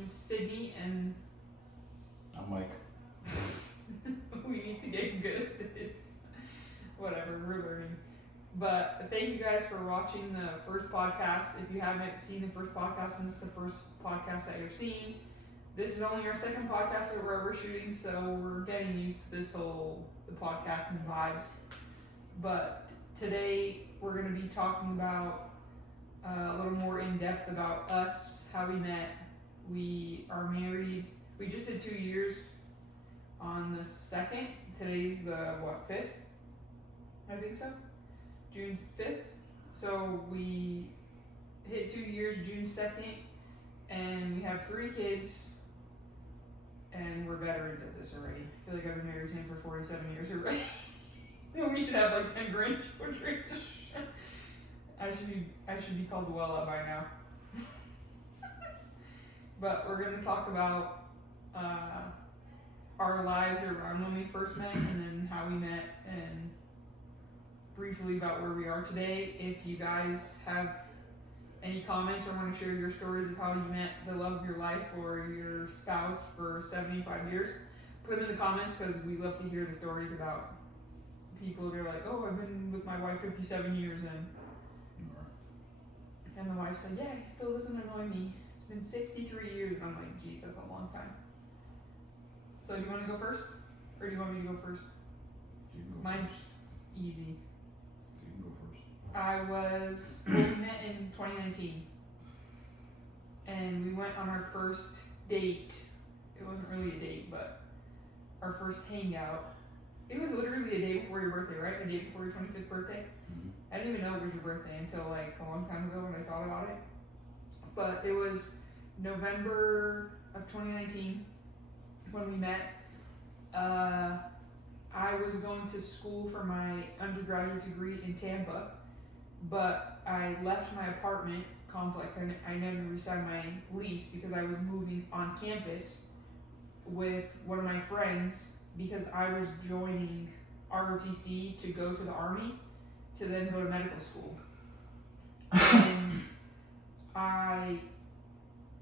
name's Sydney, and I'm Mike. we need to get good at this. Whatever, we're learning. But thank you guys for watching the first podcast. If you haven't seen the first podcast and this is the first podcast that you're seeing, this is only our second podcast that we're ever shooting, so we're getting used to this whole the podcast and vibes. But today we're going to be talking about a little more in depth about us, how we met. We are married. We just did 2 years on the 2nd. Today's the 5th? I think so. June 5th. So we hit 2 years June 2nd, and we have 3 kids, and we're veterans at this already. I feel like I've been married to him for 47 years already. We should have like 10 grandchildren. I should be called Luella by now. But we're going to talk about our lives around when we first met, and then how we met, and briefly about where we are today. If you guys have any comments or want to share your stories of how you met the love of your life or your spouse for 75 years, put them in the comments, because we love to hear the stories about people. They're like, oh, I've been with my wife 57 years, and the wife said, yeah, he still doesn't annoy me. It's been 63 years. And I'm like, geez, that's a long time. So do you want to go first? Or do you want me to go first? You can go Mine's easy. You can go first. We met in 2019. And we went on our first date. It wasn't really a date, but our first hangout. It was literally a day before your birthday, right? A day before your 25th birthday. Mm-hmm. I didn't even know it was your birthday until like a long time ago when I thought about it. But it was November of 2019 when we met. I was going to school for my undergraduate degree in Tampa, but I left my apartment complex. I never re-signed my lease because I was moving on campus with one of my friends, because I was joining ROTC to go to the Army to then go to medical school. And I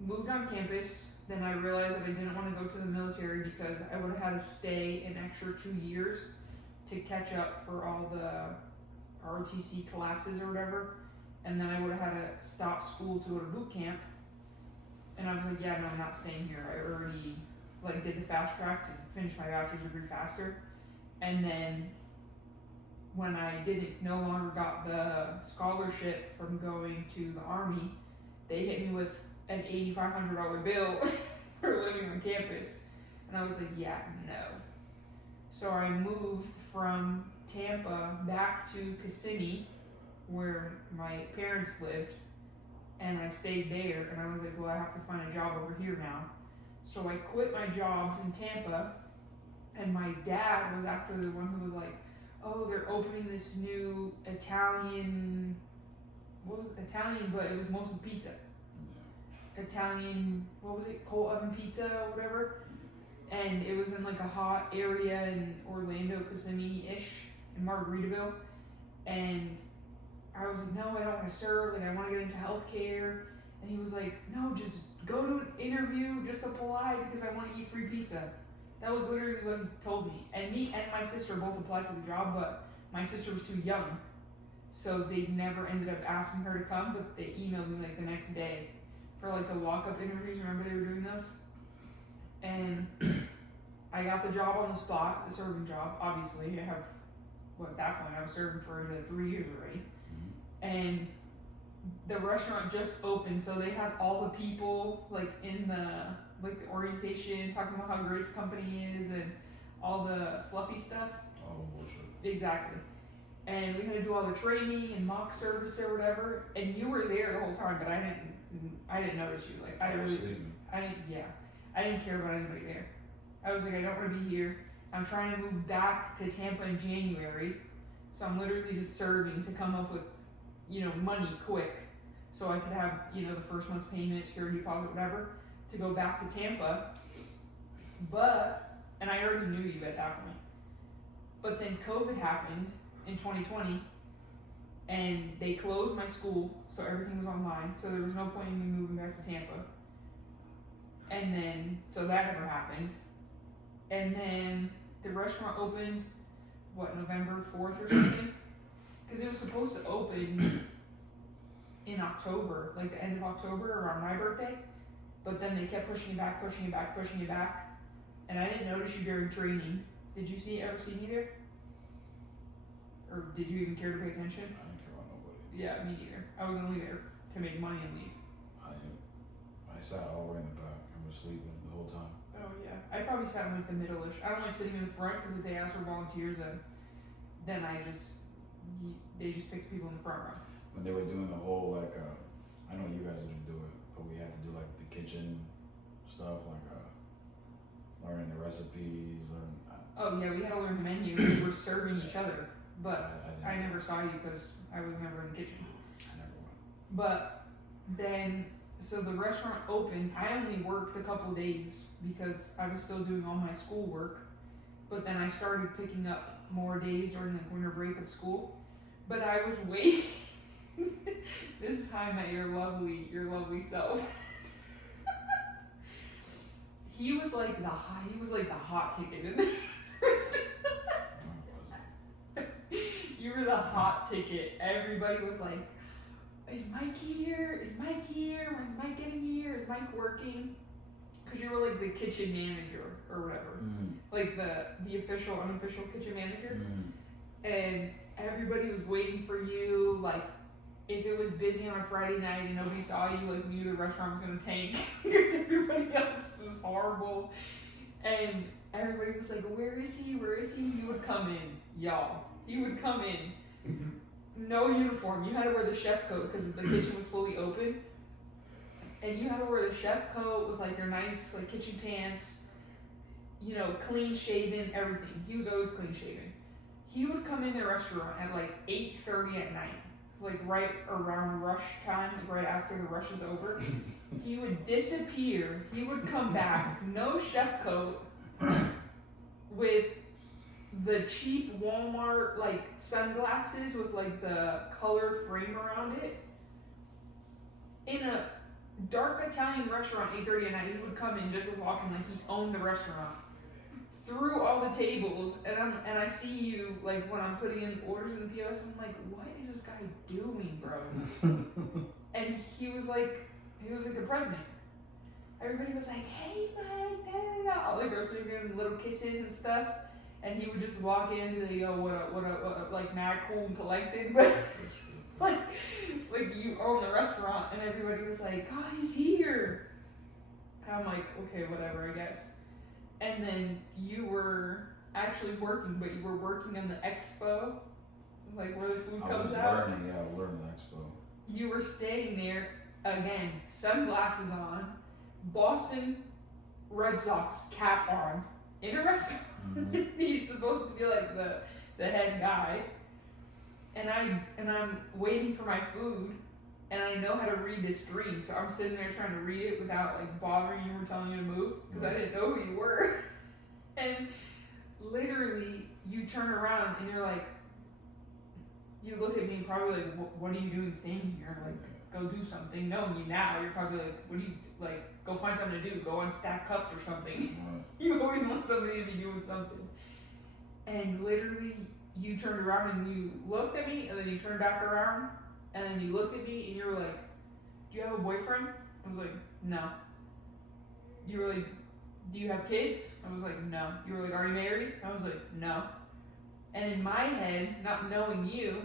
moved on campus. Then I realized that I didn't want to go to the military because I would have had to stay an extra 2 years to catch up for all the ROTC classes or whatever. And then I would have had to stop school to go to boot camp. And I was like, yeah, no, I'm not staying here. I already did the fast track to finish my bachelor's degree faster. And then when I no longer got the scholarship from going to the Army, they hit me with an $8,500 bill for living on campus. And I was like, yeah, no. So I moved from Tampa back to Kissimmee, where my parents lived, and I stayed there. And I was like, well, I have to find a job over here now. So I quit my jobs in Tampa, and my dad was actually the one who was like, oh, they're opening this new Italian, but it was mostly pizza. Italian, coal oven pizza or whatever. And it was in like a hot area in Orlando, Kissimmee-ish, in Margaritaville. And I was like, no, I don't want to serve, I want to get into healthcare. And he was like, no, just go to an interview, just apply, because I want to eat free pizza. That was literally what he told me. And me and my sister both applied to the job, but my sister was too young. So they never ended up asking her to come, but they emailed me the next day for the walk-up interviews. Remember they were doing those? And I got the job on the spot, the serving job. Obviously, at that point I was serving for 3 years already. And the restaurant just opened, so they had all the people in the the orientation, talking about how great the company is and all the fluffy stuff. Oh, bullshit. Exactly. And we had to do all the training and mock service or whatever. And you were there the whole time, but I didn't notice you. I didn't care about anybody there. I was like, I don't want to be here. I'm trying to move back to Tampa in January, so I'm literally just serving to come up with, money quick, so I could have, the first month's payment, security deposit, whatever, to go back to Tampa. And I already knew you at that point. But then COVID happened in 2020, and they closed my school, so everything was online, so there was no point in me moving back to Tampa. And then, so that never happened. And then the restaurant opened, November 4th or something? Because it was supposed to open in October, like the end of October around my birthday. But then they kept pushing it back. And I didn't notice you during training. Did you ever see me there? Or did you even care to pay attention? I didn't care about nobody. Yeah, me neither. I was only there to make money and leave. I sat all the way in the back and was sleeping the whole time. Oh yeah, I probably sat in like the middle-ish. I don't like sitting in the front because if they ask for volunteers, then they just pick people in the front row. When they were doing the whole I know you guys didn't do it, but we had to do like the kitchen stuff, like learning the recipes, Oh yeah, we had to learn the menu. We were serving each other, but I didn't. never saw you because I was never in the kitchen. I never went. But then, so the restaurant opened. I only worked a couple days because I was still doing all my schoolwork. But then I started picking up more days during the winter break of school. But I was waiting. This is how I met your lovely self. He was like the hot ticket in the restaurant. You were the hot ticket. Everybody was like, is Mike here? Is Mike here? When's Mike getting here? Is Mike working? Because you were like the kitchen manager or whatever. Like the official, unofficial kitchen manager. And everybody was waiting for you. Like, if it was busy on a Friday night and nobody saw you, like, we knew the restaurant was going to tank because everybody else was horrible. And everybody was like, where is he? Where is he? He would come in, y'all. He would come in. No uniform. You had to wear the chef coat because the kitchen was fully open. And you had to wear the chef coat with, like, your nice, like, kitchen pants, you know, clean shaven, everything. He was always clean shaven. He would come in the restaurant at, like, 8:30 at night. Like right around rush time, like right after the rush is over. He would disappear. He would come back, no chef coat, with the cheap Walmart like sunglasses with like the color frame around it. In a dark Italian restaurant, 8:30 at night, he would come in just walking like he owned the restaurant. Through all the tables, and I see you like when I'm putting in orders in the POS. I'm like, what is this guy doing, bro? And he was like the president. Everybody was like, hey, Mike, da da da. All the girls were giving him little kisses and stuff, and he would just walk in and be like, yo, what up, like mad cool and collected, but like you own the restaurant, and everybody was like, oh, he's here. And I'm like, okay, whatever, I guess. And then you were actually working, but you were working on the expo, like where the food comes out. Learning expo. You were staying there, again, sunglasses on, Boston Red Sox cap on, in a restaurant. He's supposed to be like the head guy. And I'm waiting for my food, and I know how to read the screen, so I'm sitting there trying to read it without like bothering you or telling you to move, because I didn't know who you were. And literally, you turn around and you're like, you look at me and probably like, what are you doing standing here? Like, go do something. Knowing you now, you're probably like, what do you, like, go find something to do. Go unstack cups or something. You always want somebody to be doing something. And literally, you turned around and you looked at me, and then you turned back around, and then you looked at me, and you were like, do you have a boyfriend? I was like, no. You were like, do you have kids? I was like, no. You were like, are you married? I was like, no. And in my head, not knowing you,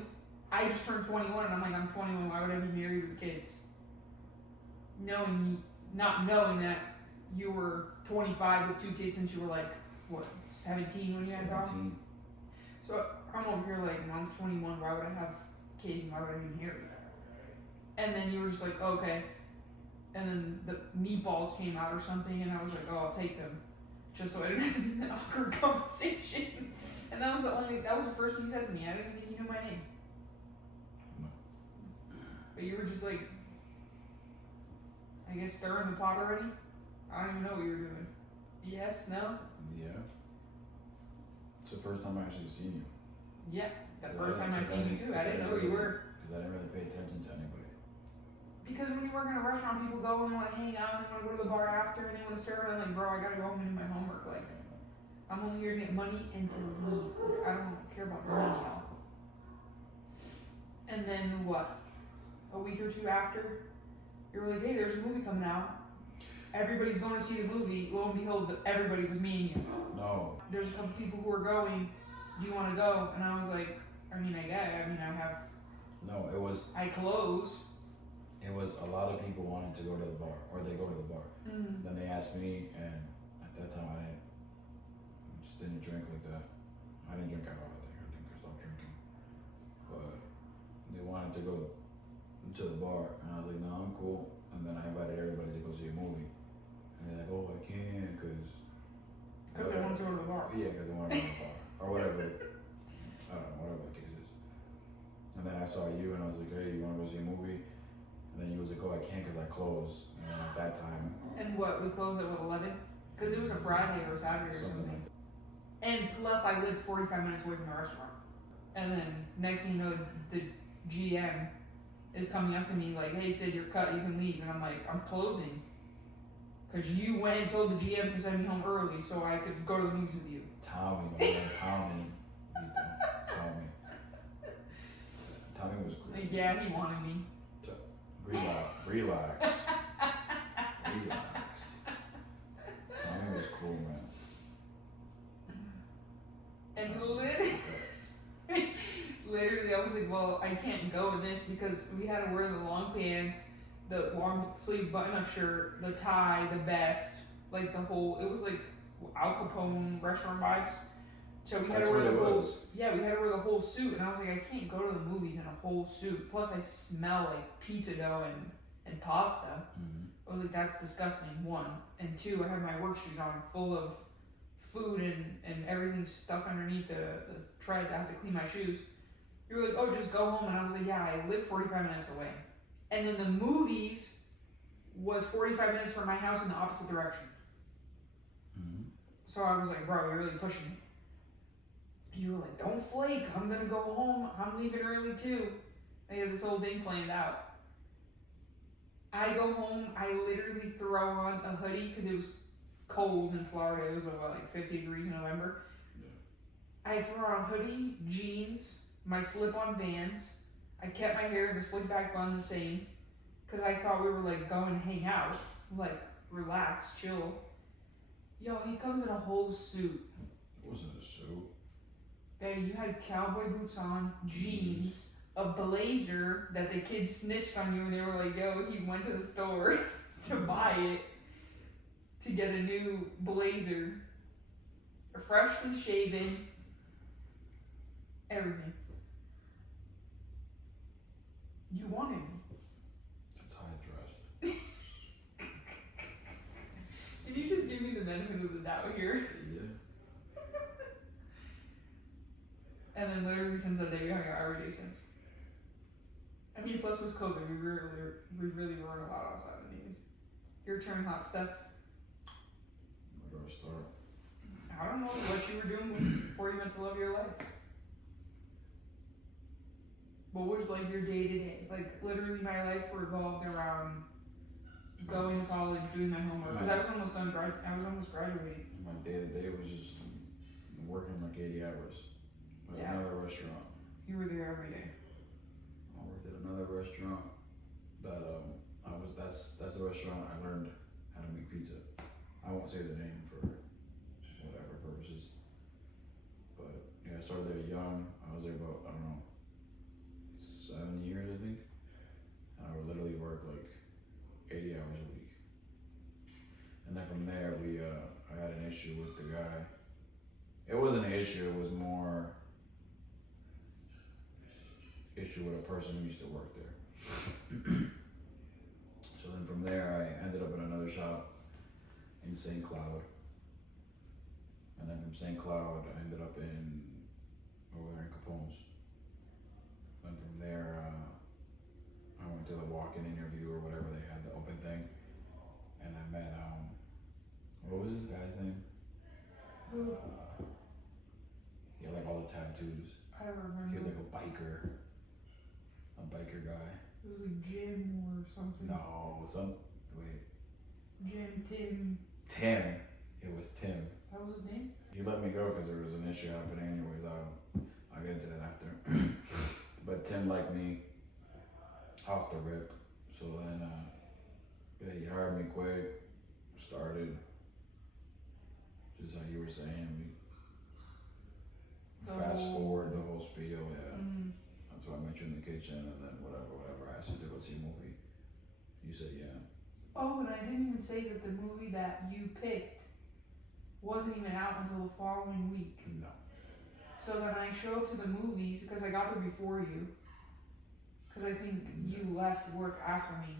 I just turned 21, and I'm like, I'm 21, why would I be married with kids? Not knowing that you were 25 with 2 kids since you were like, what, 17 when you had a dog? So I'm over here like, no, I'm 21, why would I have kids and why would I be married? And then you were just like, okay. And then the meatballs came out or something, and I was like, oh, I'll take them. Just so I didn't have to be in that awkward conversation. And that was the first thing you said to me. I didn't even think you knew my name. But you were just like, I guess stirring the pot already? I don't even know what you were doing. Yes, no? Yeah. It's the first time I actually seen you. Yeah, the first time I seen you too. I didn't know who you were. Because I didn't really pay attention to anybody. Because when you work in a restaurant, people go and they want to hang out and they want to go to the bar after and they want to serve. And I'm like, bro, I gotta go home and do my homework. Like, I'm only here to get money and to leave. Like, I don't care about money, y'all. And then what? A week or two after, you're like, hey, there's a movie coming out. Everybody's going to see the movie. Lo and behold, everybody was me and you. No. There's a couple people who are going. Do you want to go? And I was like, I mean, I get it. I mean, I have. No, it was. I close. It was a lot of people wanting to go to the bar, or they go to the bar. Then they asked me, and at that time I just didn't drink like that. I didn't drink at all. I think I stopped drinking. But they wanted to go to the bar, and I was like, no, I'm cool. And then I invited everybody to go see a movie. And they're like, oh, I can't, because they want to go to the bar. Yeah, because they want to go to the bar. Or whatever. I don't know, whatever the case is. And then I saw you, and I was like, hey, you want to go see a movie? And then you was like, oh, I can't because I close. And then at that time. And what, we closed at what, 11? Because it was a Friday or Saturday or something. And plus, I lived 45 minutes away from the restaurant. And then next thing you know, the GM is coming up to me like, hey, Sid, you're cut, you can leave. And I'm like, I'm closing. Because you went and told the GM to send me home early so I could go to the movies with you. Tommy, man, Tommy. Tommy was cool. Like, yeah, he wanted me. Relax. Tommy was cool, man. And literally, I was like, well, I can't go in this because we had to wear the long pants, the long sleeve button-up shirt, the tie, the vest, like the whole. It was like Al Capone restaurant vibes. So we had to wear the whole. Yeah, we had to wear the whole suit, and I was like, I can't go to the movies in a whole suit. Plus, I smell like pizza dough and pasta. I was like, that's disgusting. 1 and 2, I have my work shoes on, full of food and everything stuck underneath the treads. I have to clean my shoes. You were like, oh, just go home. And I was like, yeah, I live 45 minutes away. And then the movies was 45 minutes from my house in the opposite direction. So I was like, bro, you're really pushing me. You were like, don't flake. I'm going to go home. I'm leaving early too. I had this whole thing planned out. I go home. I literally throw on a hoodie because it was cold in Florida. It was like 50 degrees in November. Yeah. I threw on a hoodie, jeans, my slip-on Vans. I kept my hair, the slick back bun the same, because I thought we were like going to hang out, like relax, chill. Yo, he comes in a whole suit. It wasn't a suit. Baby, you had cowboy boots on, jeans, a blazer that the kids snitched on you and they were like, yo, he went to the store to buy it, to get a new blazer, freshly shaven, everything. You wanted me. That's how I dressed. Can you just give me the benefit of the doubt here? Yeah. And then literally since that day, we hung out every day since. I mean, plus was COVID. We really weren't allowed outside anyways. Your turn, hot stuff. Where do I start? I don't know what you were doing before you met the love of your life. What was like your day to day? Like literally, my life revolved around going to college, doing my homework. Because I was almost done. I was almost graduating. My day to day was just working like 80 hours at another restaurant. You were there every day. I worked at another restaurant that that's the restaurant I learned how to make pizza. I won't say the name for whatever purposes. But yeah, I started there young. I was there about, I don't know, 7 years I think. And I would literally work like 80 hours a week. And then from there I had an issue with the guy. It wasn't an issue, it was more issue with a person who used to work there. So then from there I ended up in another shop in St. Cloud. And then from St. Cloud I ended up over there in Capone's. Then from there I went to the walk-in interview or whatever they had, the open thing. And I met, what was this guy's name? Who? He had like all the tattoos. I don't remember. He was like a biker guy. It was like Jim or something. No, wait. Tim. Tim. It was Tim. That was his name? He let me go because there was an issue happening anyways. I'll get into that after. But Tim liked me off the rip. So then yeah, he hired me quick. Started just how you were saying. Fast forward the whole spiel, yeah. Mm-hmm. That's why I met you in the kitchen and then whatever. I asked you to go see a movie. You said yeah. Oh, and I didn't even say that the movie that you picked wasn't even out until the following week. No. So then I show up to the movies because I got there before you. Because I think you left work after me.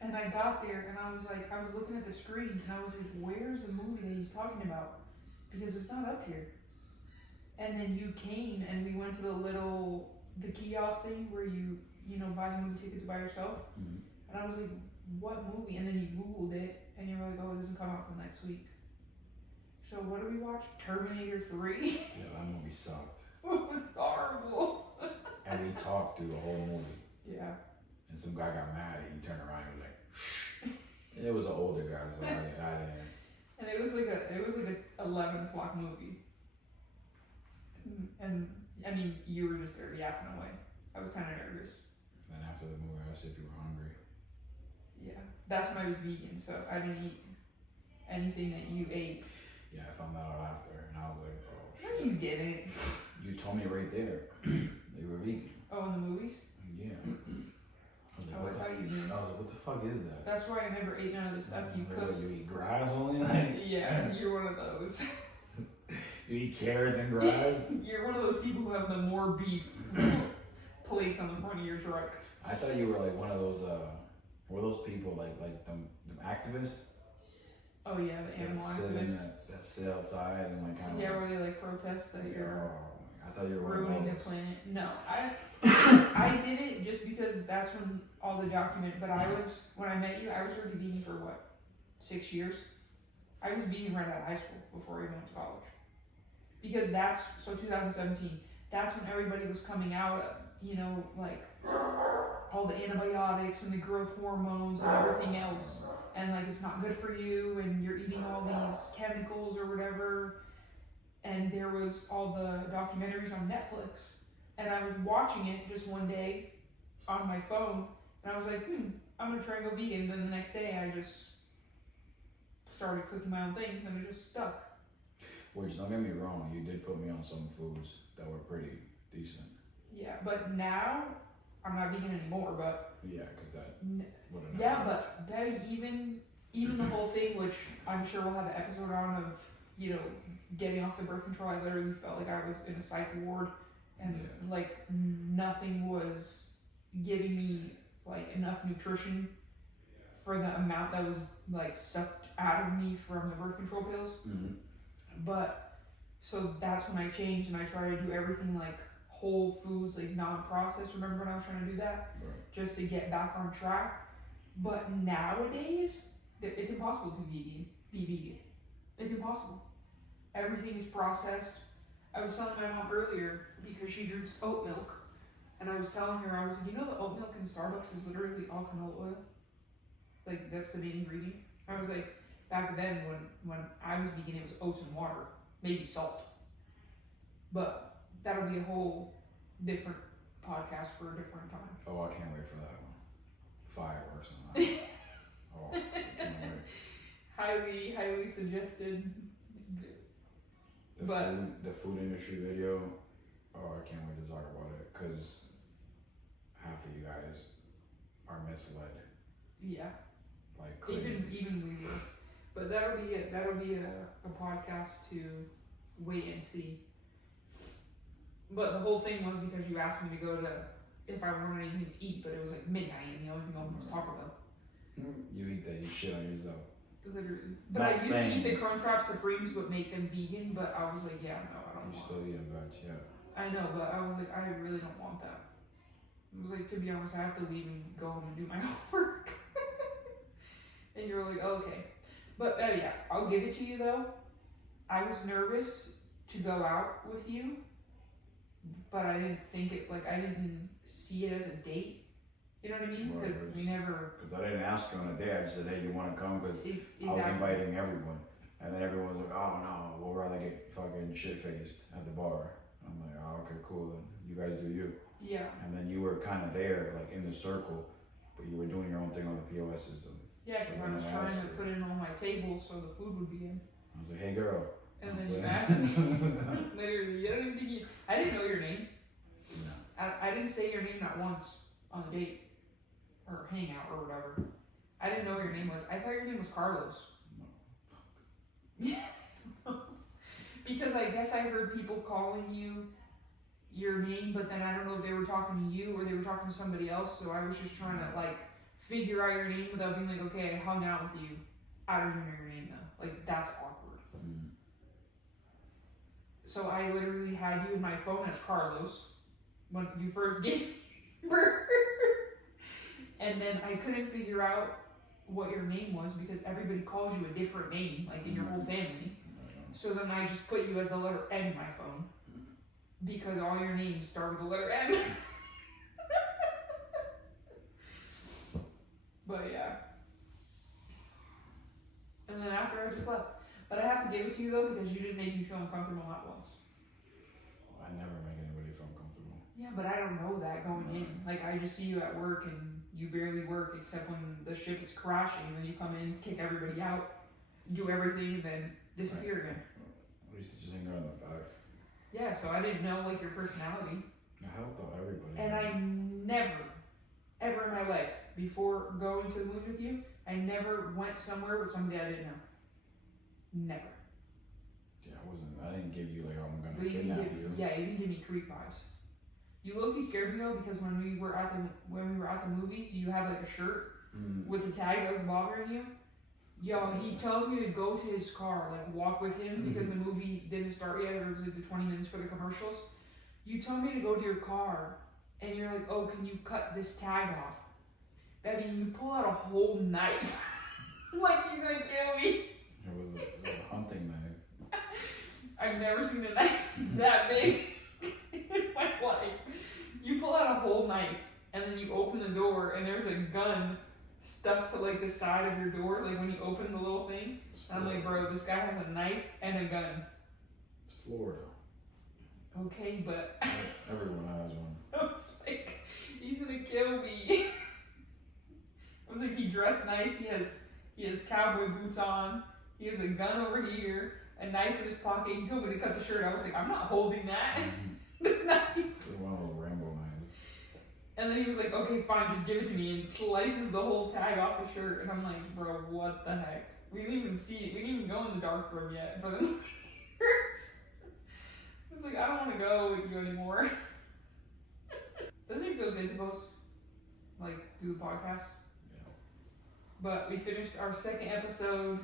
And I got there and I was looking at the screen and I was like, where's the movie that he's talking about? Because it's not up here. And then you came and we went to the kiosk thing where you buy the movie tickets by yourself. Mm-hmm. And I was like, what movie? And then you Googled it and you were like, oh, it doesn't come out till next week. So what did we watch? Terminator 3? Yeah, that movie sucked. It was horrible. And we talked through the whole movie. Yeah. And some guy got mad and he turned around and was like, shh. And it was an older guy, so I didn't. And it was like a 11 o'clock movie. And I mean, you were just there yapping away. I was kind of nervous. Then after the movie, I asked if you were hungry. Yeah, that's when I was vegan, so I didn't eat anything that you ate. Yeah, I found that out after, and I was like, oh No, shit. you didn't. You told me right there that you were vegan. Oh, in the movies? Yeah. I was like, Oh, I thought you knew. I was like, what the fuck is that? That's why I never ate none of the stuff you Like, cooked. what, you eat grass only? Like, Yeah, you're one of those. you eat carrots and grass? You're one of those people who have the more beef plates on the front of your truck. I thought you were like one of those, were those people like them activists? Oh yeah, the animal activists. That sit outside and like kind of. Yeah, where they like protest that you're I thought you were ruining the one of those. planet. No, I did it just because that's when all the but when I met you, I was already vegan for what, 6 years? I was vegan right out of high school before I even went to college. Because 2017, that's when everybody was coming out, like all the antibiotics and the growth hormones and everything else. And like it's not good for you and you're eating all these chemicals or whatever. And there was all the documentaries on Netflix. And I was watching it just one day on my phone. And I was like, I'm gonna try and go vegan. Then the next day I just started cooking my own things and it just stuck. Which, don't get me wrong, you did put me on some foods that were pretty decent. Yeah, but now I'm not vegan anymore, but yeah, because that yeah, but Betty, even the whole thing, which I'm sure we'll have an episode on of, getting off the birth control. I literally felt like I was in a psych ward and like nothing was giving me like enough nutrition for the amount that was like sucked out of me from the birth control pills. Mm-hmm. But so that's when I changed and I try to do everything like whole foods, like non-processed. Remember when I was trying to do that? Right. Just to get back on track. But nowadays, it's impossible to be vegan. It's impossible. Everything is processed. I was telling my mom earlier because she drinks oat milk, and I was telling her, I was like, the oat milk in Starbucks is literally all canola oil. Like that's the main ingredient. I was like, back then when I was vegan, it was oats and water, maybe salt. But that'll be a whole different podcast for a different time. Oh, I can't wait for that one. Fireworks on that. Oh, I can't wait. Highly suggested. The food industry video, oh, I can't wait to talk about it, because half of you guys are misled. Yeah. Like crazy. Even we were. But that'll be a podcast to wait and see. But the whole thing was because you asked me to go to if I wanted anything to eat, but it was like midnight and the only thing open was Taco Bell. You eat that, you shit on yourself. Literally. But I used to eat the Crunchwrap Supremes, what make them vegan, but I was like, yeah, no, I don't want You still eating veg, yeah. I know, but I was like, I really don't want that. I was like, to be honest, I have to leave and go home and do my homework. And you're like, okay. But yeah, I'll give it to you though. I was nervous to go out with you, but I didn't think it, like I didn't see it as a date. You know what I mean? Right, Because we never. Because I didn't ask you on a day. I just said, hey, you want to come? Because Exactly. I was inviting everyone. And then everyone was like, oh no, we'll rather get fucking shit faced at the bar. I'm like, oh, okay, cool. Then you guys do you. Yeah. And then you were kind of there, like in the circle, but you were doing your own thing on the POS system. Yeah, because I was trying to put in all my tables so the food would be in. I was like, hey girl. And then you asked me, literally, I don't even think I didn't know your name. No. I didn't say your name not once on the date, or hangout, or whatever. I didn't know what your name was. I thought your name was Carlos. No. Because I guess I heard people calling you your name, but then I don't know if they were talking to you or they were talking to somebody else, so I was just trying to, like, figure out your name without being like, okay, I hung out with you. I don't even know your name, though. Like, that's awkward. So I literally had you in my phone as Carlos when you first gave me birth. And then I couldn't figure out what your name was because everybody calls you a different name, like in your whole family. So then I just put you as the letter N in my phone because all your names start with the letter N. But yeah. And then after I just left. But I have to give it to you though because you didn't make me feel uncomfortable not once. Well, I never make anybody feel uncomfortable. Yeah, but I don't know that going in. Like I just see you at work and you barely work except when the ship is crashing and then you come in, kick everybody out, do everything and then disappear again. At least just hang out in the back. Yeah, so I didn't know like your personality. I helped out everybody. And I never, ever in my life, before going to the movies with you, I never went somewhere with somebody I didn't know. Never. Yeah, I didn't give you like, oh, I'm gonna But kidnap you. Yeah, you didn't give me creep vibes. You low-key scared me though because when we were at the movies, you had like a shirt with the tag that was bothering you. Yo, he tells me to go to his car, like walk with him because the movie didn't start yet, or it was like the 20 minutes for the commercials. You told me to go to your car, and you're like, oh, can you cut this tag off? Baby, you pull out a whole knife. Like he's gonna kill me. It was a hunting knife. I've never seen a knife that big in my life. You pull out a whole knife, and then you open the door, and there's a gun stuck to like the side of your door, like when you open the little thing. And I'm like, bro, this guy has a knife and a gun. It's Florida. Okay, but Everyone has one. I was like, he's gonna kill me. I was like, he dressed nice. He has cowboy boots on. He has a gun over here, a knife in his pocket. He told me to cut the shirt. I was like, I'm not holding that. The knife. It's one of those Rambo knives. And then he was like, okay, fine, just give it to me, and slices the whole tag off the shirt. And I'm like, bro, what the heck? We didn't even see it. We didn't even go in the dark room yet for the hurts. I was like, I don't want to go with you anymore. Doesn't it feel good to post, like, do the podcast? Yeah. But we finished our second episode.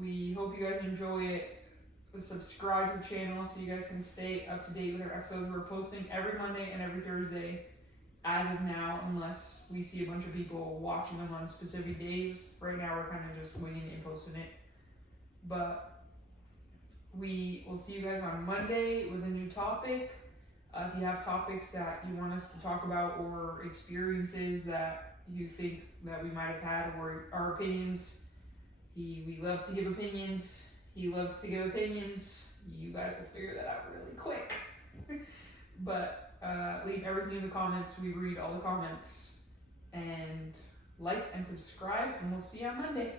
We hope you guys enjoy it. Subscribe to the channel so you guys can stay up to date with our episodes. We're posting every Monday and every Thursday as of now, unless we see a bunch of people watching them on specific days. Right now we're kind of just winging it and posting it. But we will see you guys on Monday with a new topic. If you have topics that you want us to talk about or experiences that you think that we might have had or our opinions, we love to give opinions. He loves to give opinions. You guys will figure that out really quick. But leave everything in the comments. We read all the comments. And like and subscribe, and we'll see you on Monday.